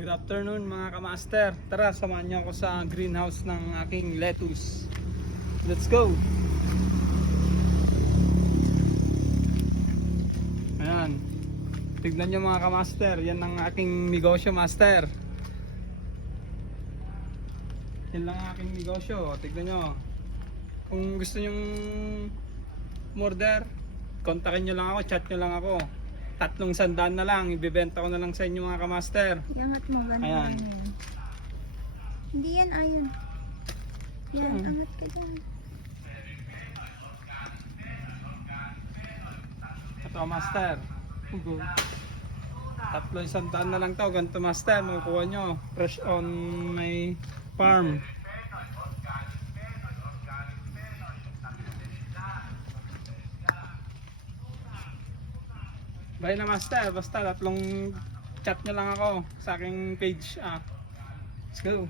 Good afternoon mga kamaster. Tara, samahan niyo ako sa greenhouse ng aking lettuce. Let's go! Ayan. Tignan niyo mga kamaster. Yan ang aking negosyo master. Yan lang ang aking negosyo. Tignan niyo. Kung gusto nyong order, kontakin nyo lang ako, chat nyo lang ako. 300 na lang, ibebenta ko na lang sa inyo mga kamaster. Iangat mo, ganun Ayan. yan. Hindi yan, ayun. Yan, angat ka dyan. Ito master. Ugo. 300 na lang to, ganito master, makukuha nyo. Fresh on my farm. Bye na master, basta tatlong chat nyo lang ako sa aking page. Let's go.